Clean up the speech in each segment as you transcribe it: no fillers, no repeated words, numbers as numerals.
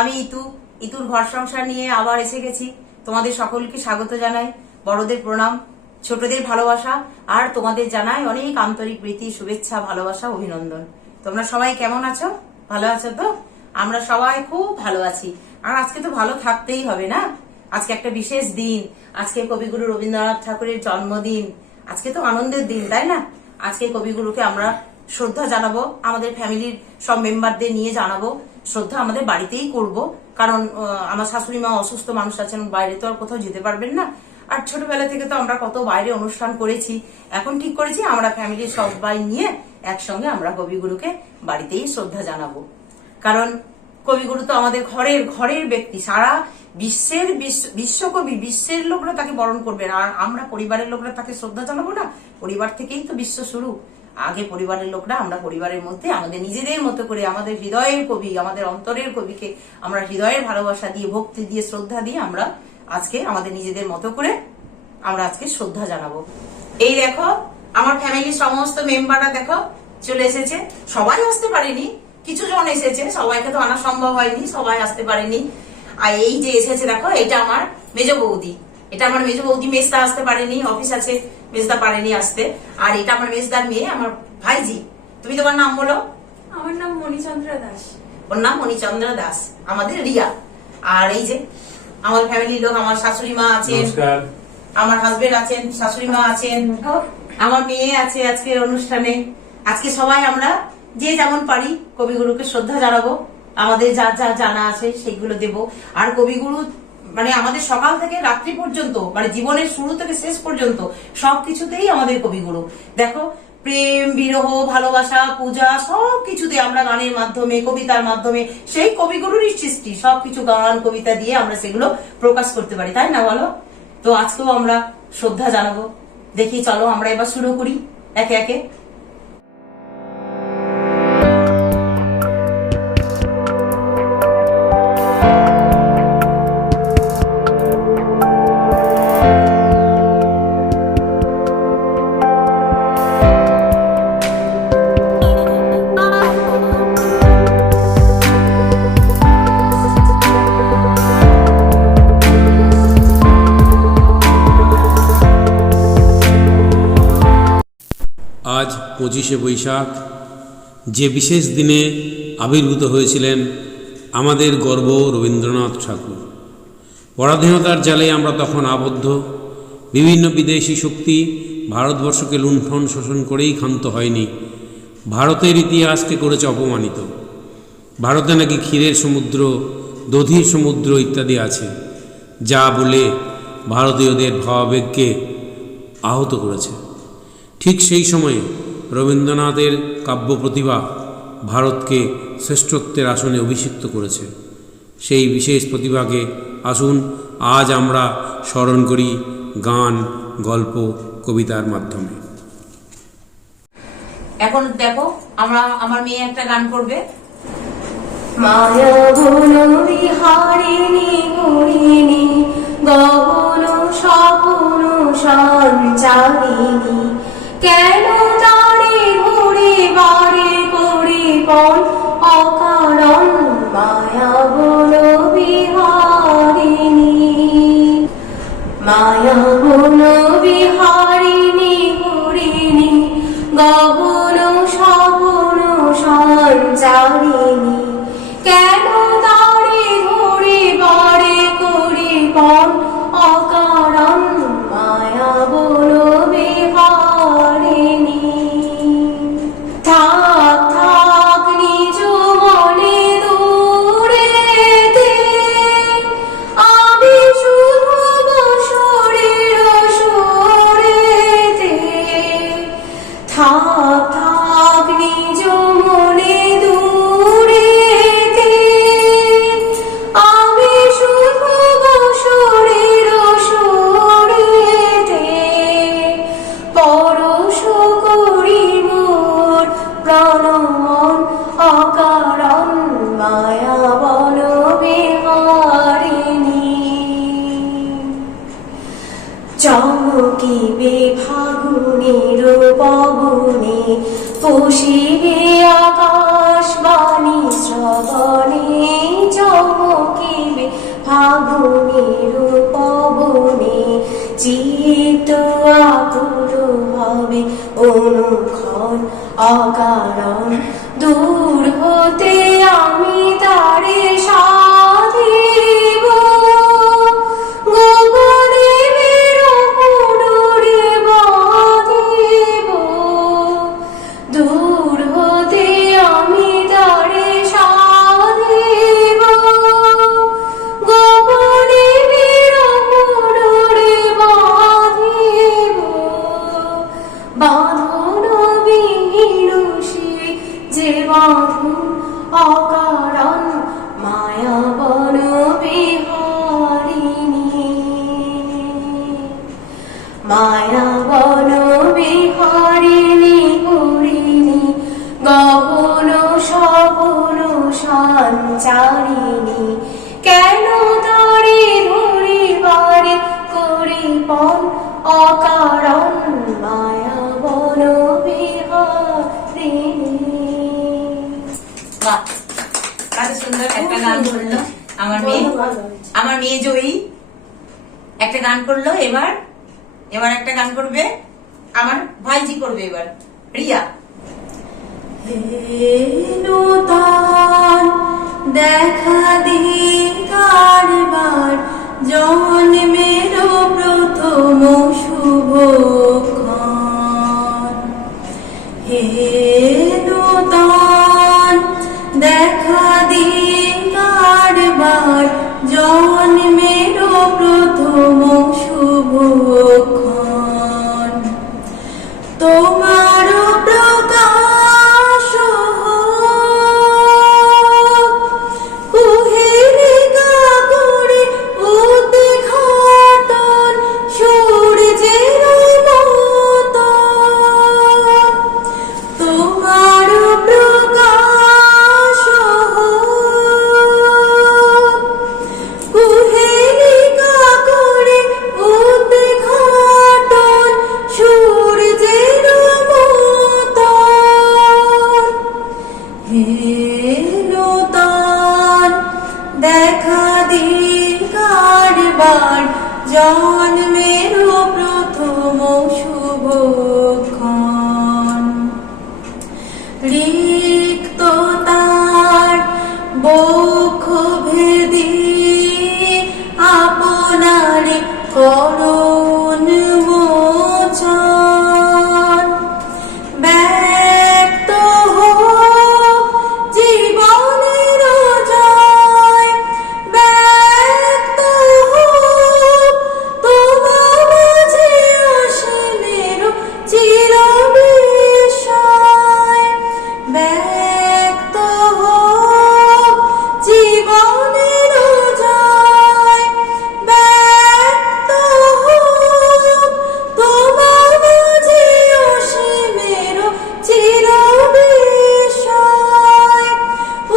আমি ইতুর ঘর সংসার নিয়ে আবার এসে গেছি। তোমাদের সকলকে স্বাগত জানাই, বড়দের প্রণাম, ছোটদের ভালোবাসা, আর তোমাদের জানাই অনেক আন্তরিক প্রীতি, শুভেচ্ছা, ভালোবাসা, অভিনন্দন। তোমরা সবাই কেমন আছো? ভালো আছো তো? আমরা সবাই খুব ভালো আছি, আর আজকে তো ভালো থাকতেই হবে না। আজকে একটা বিশেষ দিন, আজকে কবিগুরু রবীন্দ্রনাথ ঠাকুরের জন্মদিন। আজকে তো আনন্দের দিন, তাই না? আজকে কবিগুরুকে আমরা শ্রদ্ধা জানাবো, আমাদের ফ্যামিলির সব মেম্বারদের নিয়ে জানাবো। শ্রদ্ধা আমাদের বাড়িতেই করব, কারণ আমার শাশুড়ি মা অসুস্থ মানুষ আছেন, বাইরে তো আর কোথাও যেতে পারবেন না। আর ছোটবেলা থেকে তো আমরা কত বাইরে অনুষ্ঠান করেছি, এখন ঠিক করেছি আমরা ফ্যামিলির সবাই নিয়ে একসঙ্গে আমরা কবিগুরুকে বাড়িতেই শ্রদ্ধা জানাবো। কারণ কবিগুরু তো আমাদের ঘরের ব্যক্তি, সারা বিশ্বকবি, বিশ্বের লোকরা তাকে বরণ করবেন, আর আমরা পরিবারের লোকরা তাকে শ্রদ্ধা জানাবো না? পরিবার থেকেই তো বিশ্ব শুরু। আগে পরিবারের লোকরা, আমরা পরিবারের মধ্যে আমাদের নিজেদের মতো করে আমাদের হৃদয়ের কবি, আমাদের অন্তরের কবিকে আমরা হৃদয়ের ভালোবাসা দিয়ে, ভক্তি দিয়ে, শ্রদ্ধা দিয়ে আমরা আজকে আমাদের নিজেদের মতো করে আমরা আজকে শ্রদ্ধা জানাবো। এই দেখো আমার ফ্যামিলির সমস্ত মেম্বাররা দেখো চলে এসেছে। সবাই আসতে পারেনি, কিছু জন এসেছে, সবাইকে তো আনা সম্ভব হয়নি, সবাই আসতে পারেনি। আর এই যে এসেছে দেখো, এটা আমার মেজ বৌদি, মেজদা আসতে পারেনি, অফিস আছে, মেজদা পারেনি আসতে। আর এটা আমার মেজদার মেয়ে, আমার ভাইজি। তুমি তোমার নাম বলো? আমার নাম মণিচন্দ্রা দাস। ওর নাম মণিচন্দ্রা দাস, আমাদের রিয়া। আর এই যে আমার ফ্যামিলির লোক, আমার শাশুড়ি মা আছেন, আমার হাজবেন্ড আছেন, শাশুড়ি মা আছেন, আমার মেয়ে আছে আজকের অনুষ্ঠানে। আজকে সবাই আমরা যে যেমন পারি কবিগুরুকে শ্রদ্ধা জানাবো, আমাদের যা যা জানা আছে সেগুলো দেব। আর কবিগুরু মানে আমাদের সকাল থেকে রাত্রি পর্যন্ত, মানে জীবনের শুরু থেকে শেষ পর্যন্ত সবকিছুতেই আমাদের কবিগুরু। দেখো, প্রেম, বিরহ, ভালোবাসা, পূজা, সবকিছুতে আমরা গানের মাধ্যমে, কবিতার মাধ্যমে, সেই কবিগুরুরই সৃষ্টি, সবকিছু গান কবিতা দিয়ে আমরা সেগুলো প্রকাশ করতে পারি, তাই না বলো? তো আজকেও আমরা শ্রদ্ধা জানাবো। দেখি, চলো আমরা এবার শুরু করি একে একে। আজ 25শে বৈশাখ, যে বিশেষ দিনে আবির্ভূত হয়েছিলেন আমাদের গর্ব রবীন্দ্রনাথ ঠাকুর। পরাধীনতার জালে আমরা তখন আবদ্ধ। বিভিন্ন বিদেশি শক্তি ভারতবর্ষকে লুণ্ঠন শোষণ করেই ক্ষান্ত হয়নি, ভারতের ইতিহাসকে করেছে অপমানিত। ভারতে নাকি ক্ষীরের সমুদ্র, দধির সমুদ্র ইত্যাদি আছে, যা বলে ভারতীয়দের ভাবাবেগকে আহত করেছে। ঠিক সেই সময়ে রবীন্দ্রনাথের কাব্য প্রতিভা ভারতকে শ্রেষ্ঠত্বের আসনে অভিষিক্ত করেছে। সেই বিশেষ প্রতিভাকে আসুন আজ আমরা স্মরণ করি গান, গল্প, কবিতার মাধ্যমে। এখন দেখো, আমার মেয়ে একটা গান করবে। মায়া বন বিহারিণী মুরিণী গগন স্বপ্ন সঞ্চারিণী, কেন তারে ঘুরে বারে পরিপন অকারণ মায়া বন বিহারিণী। মায়া বন বিহারিণী মুরিণী গগন স্বপ্ন সঞ্চারিণী, কেন তারে ঘুরে বারে পরিপন অকারণ মায়া বন বিহারিণী। থাক থাক নিজ মনে দূরেতে, আমি শুধু বসরের সুরেতে। থাক থাক নিজ মনে দূরেতে, আমি শুধু বসরের সুরেতে। পরশ করি মোর প্রাণমন অকারণ মায়া বন বিহারিণী। চমকিবে ফাগুনের পবনে, পুষিবে আকাশ বাণী শ্রবণে। চমকিবে ফাগুনের পবনে চিত্ত আকুল হবে অনুক্ষণ অকারণ দূর হতে আমি তারে সাধিব গোপনে মেরুডোরে বাঁধিব দূর হতে আমি তারে সাধিব গোপনে মেরুডোরে বাঁধিব বাঁধন বিহীন সে যে বাঁধন অকারণ মায়া বন বিহারিণী মায়া বন বিহারিণী হরিণী গহন সপন সঞ্চারিণী কেন তারে ধরিবারে করিপন অকারণ মায়া বন বিহারিণী। বাহ, কত সুন্দর একটা গান করলো আমার মেয়ে জয়ী একটা গান করলো। এবার একটা গান করবে আমার ভাইজি, করবে এবার রিয়া। নূতন দেখা দিয়ে কারবার জন্মের প্রথম শুভক্ষণ হে নূতন দেখা দিয়ে কারবার জন্মের প্রথম শুভক্ষণ তোমার প্রকাশ কুহেলিকা করে উদ্ঘাটন সূর্যের মতন তোমার প্রকাশ কুহেলিকা করে উদ্ঘাটন সূর্যের মতন হে নূতন দেখা দিয়ে কারবার জন্মের প্রথম শুভক্ষণ রিক্ত তার বক্ষ ভেদে আপনারে করুণ মোচন ব্যক্ত হোক জীবনের জয় ব্যক্ত হোক তোমার মাঝে অসীমের চির বিস্ময় ব্যক্ত হোক জীবনের জয় ব্যক্ত হোক তোমার মাঝে অসীমের চির বিস্ময়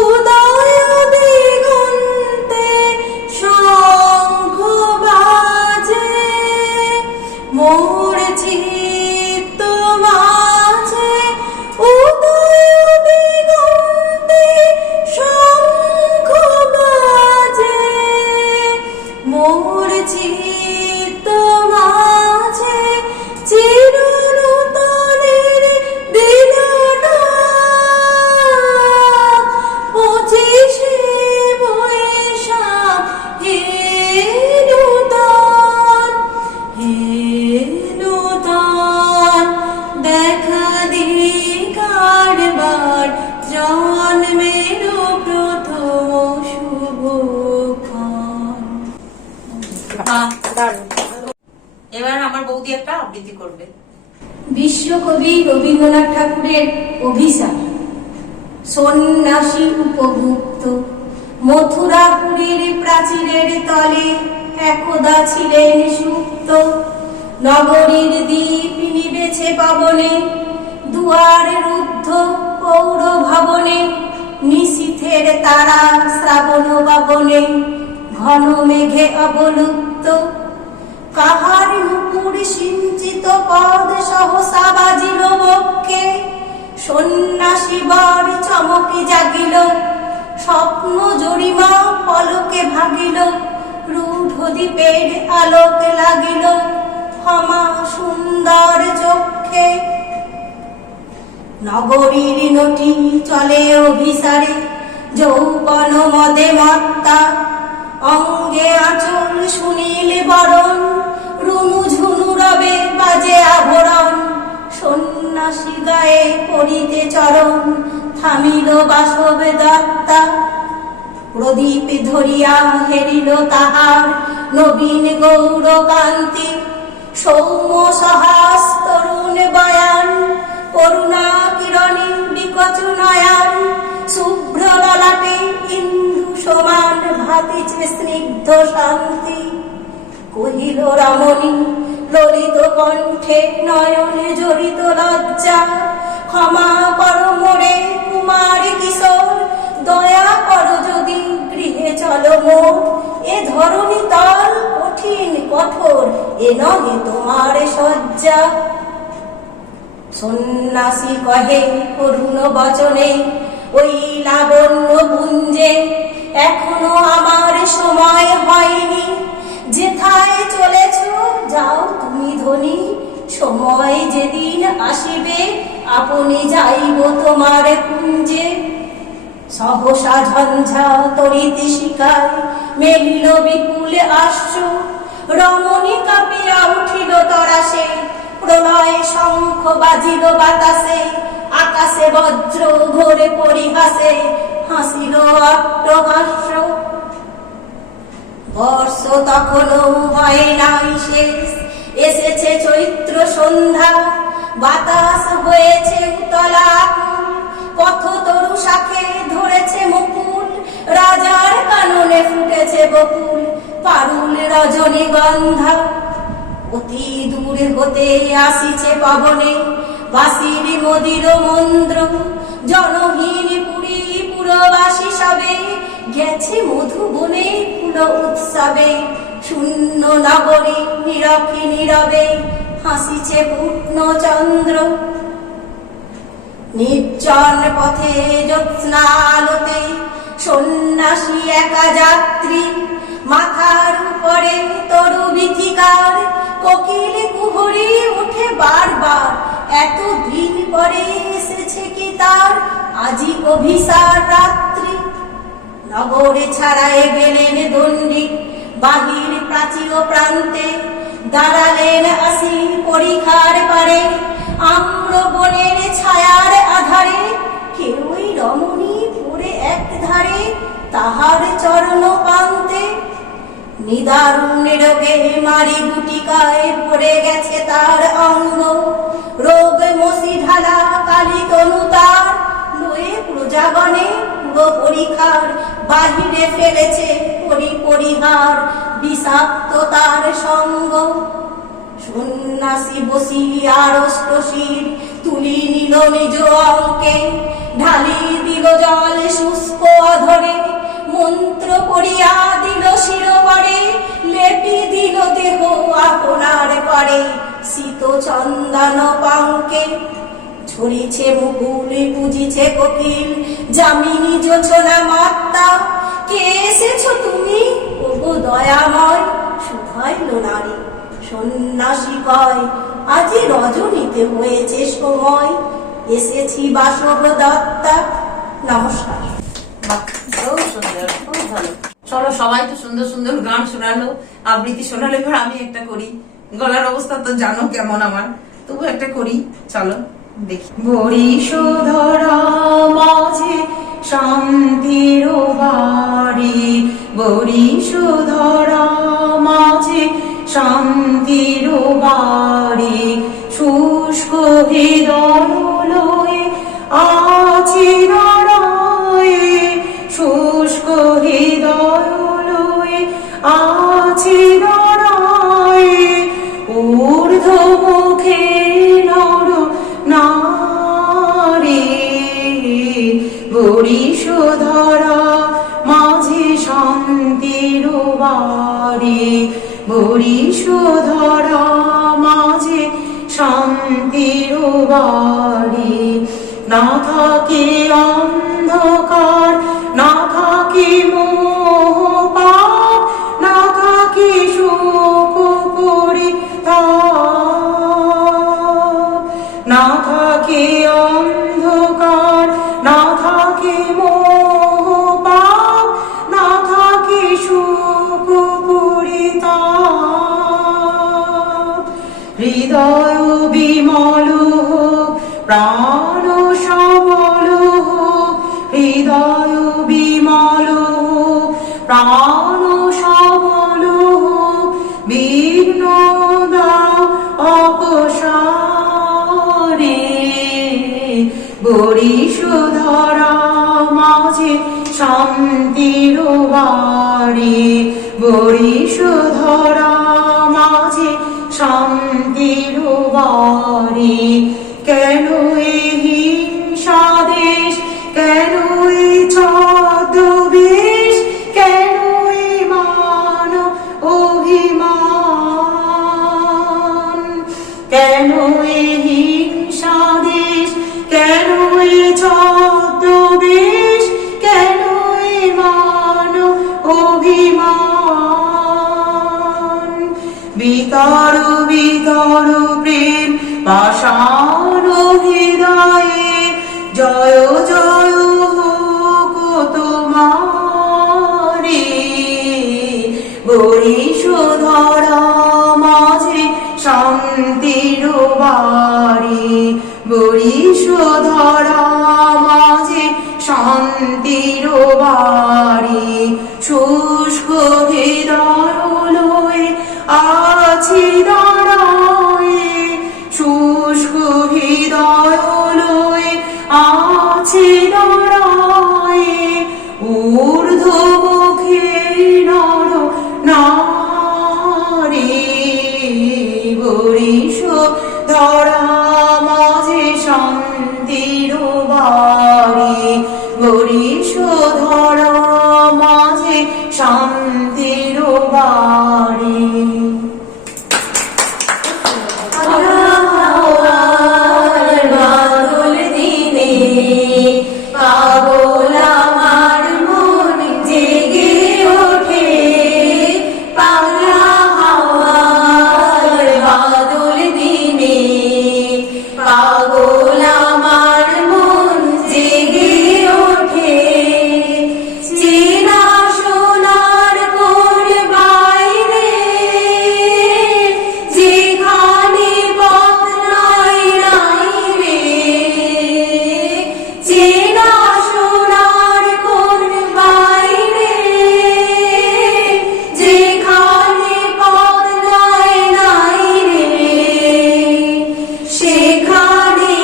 উদয় দিগন্তে শঙ্খ বাজে মোর চিত্ত মাঝে উদয় দিগন্তে শঙ্খ বাজে মোর চিত্ত মাঝে চির নূতনের দিলনা 25শে বৈশাখ হে নূতন দেখা দিয়ে কারবার জন্মের প্রথম শুভক্ষণ। এবার আমার বৌদি একটা আবৃত্তি করবে। বিশ্বকবি রবীন্দ্রনাথ ঠাকুরের অভিশাপ সন্ন্যাসী উপগুপ্ত মথুরাপুরীর প্রাচীরের তলে একদা ছিলেন সুপ্ত নগরীর দ্বীপ নিবেছে পাবনে দুয়ার রুদ্ধ পৌর ভবনে নিশীথের তারা শ্রাবণ বাবনে ঘন মেঘে অবলুপ্ত কাহার মুকুর সিঞ্চিত পদ সহসা বাজিল বক্ষে সন্ন্যাসী বর চমকে জাগিল স্বপ্ন জরিমা পলকে ভাগিল প্রদীপের আলোক লাগিল ক্ষমা সুন্দর চক্ষে। নগরীর নটি চলে অভিসারে যৌবন মদে মত্তা, অঙ্গে আঁচল সুনীল বরণ রুনু ঝুনু রবে বাজে আভরণ। সন্ন্যাসী গায়ে পড়িতে চরণ থামিল বাসব দত্তা, প্রদীপ ধরিয়া হেরিল তাহার নবীন গৌরকান্তি। সৌম্য সহাস তরুণ বয়ান করুণা কিরণে বিকচ নয়ন, শুভ্র ললাটে ইন্দু সমান ভাতিছে স্নিগ্ধ শান্তি। কহিল রমণী ললিত কণ্ঠে নয়নে জড়িত লজ্জা, ক্ষমা কর মোরে কুমার কিশোর, দয়া কর যদি গৃহে চলো মোর। এ ধরণী তল কঠিন কঠোর, এ নহে তোমার সজ্জা। সন্ন্যাসী কহে করুণ বচনে ওই লাবণ্য পুঞ্জে, এখনো আমার সময় হয়নি, যেথায় চলেছ যাও তুমি ধনী। সময় যেদিন আসিবে আপনি যাইব তোমার কুঞ্জে। সহসা ঝঞ্ঝা তরিতে শিকায় মেলিল বিপুল আশ্রু, রমণী কাঁপিয়া উঠিল তরাসে, প্রলয় শঙ্খ বাজিল বাতাসে। আকাশে বজ্র ঘোরে পরিহাসে হাসিল অট্টহাস্য। বর্ষ তখনও হয় নাই শেষ, এসেছে চৈত্র সন্ধ্যা, বাতাস হয়েছে উতলা আকুল, পথ তরু শাখে ধরেছে মুকুল, রাজার কাননে ফুটেছে বকুল পারুল রজনীগন্ধা। অতি দূরে হতে আসিছে পবনে বাসির মদির মন্দ্র, জনহীন পুরী পুরবাসী সবে গেছে মধুবনে ফুল উৎসবে। শূন্য নগরী নীরবে নীরবে হাসিছে পূর্ণ চন্দ্র। নির্জন পথে জ্যোৎস্না আলোতে সন্ন্যাসী একা যাত্রী, মাথার উপরে তরু বিথিকার, কোকিল কুহুরি উঠে বারবার। এত দিন পরে এসেছে কি তার আজি অভিসার রাত্রি। নগরে ছাড়ায় গেলেন দণ্ডী বাহির প্রাচীর প্রান্তে, দাঁড়ালেন আসি পরিখার পারে আম্র বনের ছায়ার আধারে। কেউই রমণী পড়ে এক ধারে তাহার চরণ পান্তে। নিদারুণ রোগে মারি গুটিকায় পড়ে গেছে তার অঙ্গ, রোগ মসি ঢালা কালী তনু তার, লয়ে প্রজাগণে পুরো পরিখার বাহিরে ফেলেছে পরিহার বিষাক্ত তার সঙ্গ। সন্ন্যাসী বসি আড়ষ্ট শির তুলি নিল নিজ অঙ্কে, ঢালি দিল জল শুষ্ক অধরে, মন্ত্র পড়িয়া দিল শিরোমরে, লেপি দিল দেহ আপনার করে শীত চন্দন পাঙ্কে। ঝরিছে মুকুল পুজিছে কোকিল যামিনী যোচনা মাত্তা, কে এসেছো তুমি ওগো দয়াময় শুধাইল নারী। সন্ন্যাসী কয় আজি রজনীতে হয়েছে সময়, এসেছি বাসব দত্তা। নমস্কার। খুব সুন্দর, খুব ভালো। চলো, সবাই তো সুন্দর সুন্দর গান শোনালো, আবৃত্তি শোনালো, এবার আমি একটা করি। গলার অবস্থা তো জানো কেমন আমার, তবু একটা করি, চলো দেখি। বরিশোধরা মাঝে শান্তির বাড়ি, বরিশোধরা মাঝে শান্তির বাড়ি, শুষ্ক হৃদয় লয়ে আছি দাঁড়ায়ে, শুষ্ক হৃদয় লয়ে আছি দাঁড়ায়ে, ঊর্ধ্ব মুখে নর নারী। বরিশোধরা মাঝে শান্তির বাড়ি, বরিশোধরা মাঝে শান্তির বাড়ি। না থাকে অন্ধকার, না থাকে মোহ পাপ, না থাকে হৃদয় বিমল হোক, প্রাণ সবল হোক, হৃদয় বিমল হোক, প্রাণ সবল হোক, বিঘ্ন দাও অপসারে। বরিশধরা মাঝে শান্তির বাড়ি, বরিশধরা মাঝে শান্তির বাড়ি। কেন এই হিংসা দেশ, কেন এই ছদ্মবেশ, কেন এই মান অভিমান, কেন এই হিংসা দেশ, কেন এই ছদ্মবেশ, কেন এই মান অভিমান। বিতর বিতর প্রেম পাষাণ হৃদয়ে, জয় জয় হোক তোমারে। বরিশধরা মাঝে শান্তির বাড়ি, বরিশধরা মাঝে শান্তির বাড়ি। শুষ্ক হৃদয় লয়ে আছি দাঁড়ায়ে, শুষ্ক হৃদয় লয়ে আছি দাঁড়ায়ে। ঊর্ধ্বমুখে নর নারী, বরিশধরা মাঝে শান্তির বাড়ি, বরিশধরা মাঝে শান্তির বাড়ি। বাদল দিনে পাগল আমার মন জেগে ওঠে, পাগলা হাওয়ার বাদল দিনে পাগল আমার মন জেগে ওঠে। চেনা সোনার কোন বাইরে, যেখানে পথ নাই নাই রে। চেনা সোনার কোন বাইরে, যেখানে পথ নাই নাই রে। সেখানে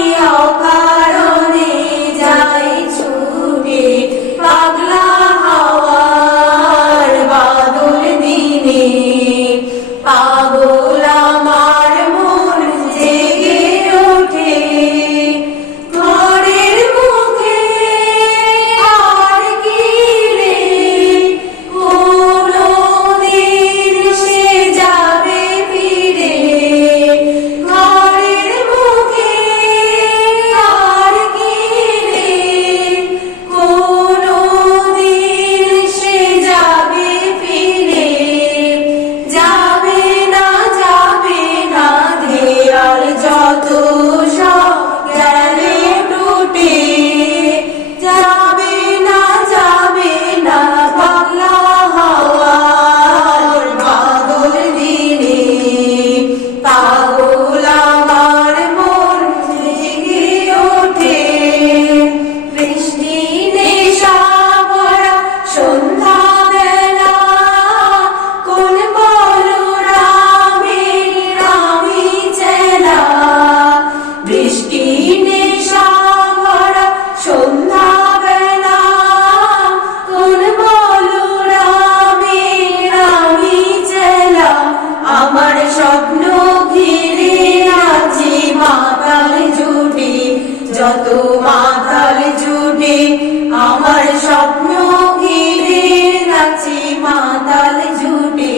অকারণে যাই ছুটে, পাগলা হাওয়ার বাদল দিনে পাগল আমার মন জেগে ওঠে। ঘরের মুখে আর কি রে, কোনো দিন সে যাবে ফিরে। ঘরের মুখে আর কি রে, কোনো দিন সে যাবে ফিরে। যাবে না দেয়াল যত সব গেলে টুটে। যাবে না পাগলা হাওয়ার বাদল দিনে পাগল আমার মন জেগে ওঠে। বৃষ্টি নেশা ভরা সন্ধ্যা বেলা, কোন বলরামের আমি চেলা। বৃষ্টি নেশা ভরা সন্ধ্যা বেলা, কোন বলরামের আমি চেলা। আমার স্বপ্ন ঘিরে আছি মাতাল জুটে, যত মাতাল জুটে। আমার স্বপ্ন ঘিরে আছি মাতাল জুটে,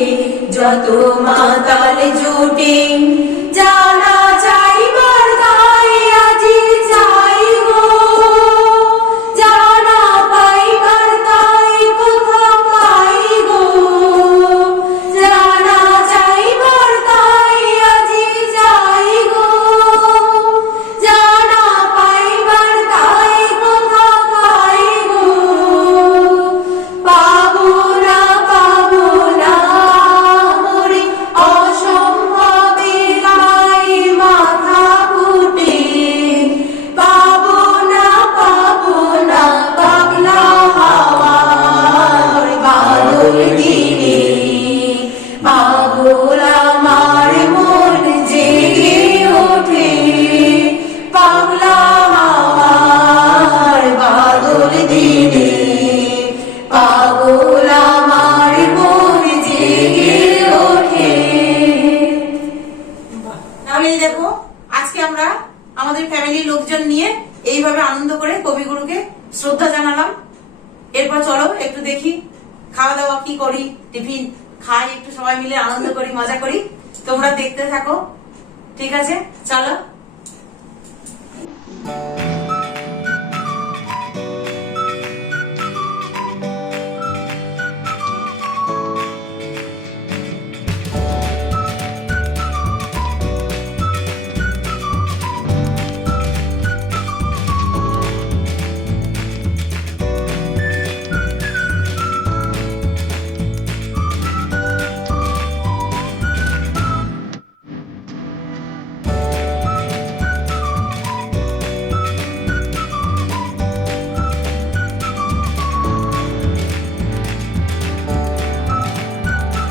যত মাতাল জুটে। জানা চাইবার তাই আজি চাই গো, জানা পাইবার তাই কোথা পাই গো। জানা চাইবার তাই আজি চাই গো, জানা পাইবার তাহলে এই দেখো আজকে আমরা আমাদের ফ্যামিলির লোকজন নিয়ে এইভাবে আনন্দ করে কবিগুরুকে শ্রদ্ধা জানালাম। এরপর চলো একটু দেখি খাওয়া দাওয়া কি করি, টিফিন খাই, একটু সবাই মিলে আনন্দ করি, মজা করি। তোমরা দেখতে থাকো, ঠিক আছে? চলো।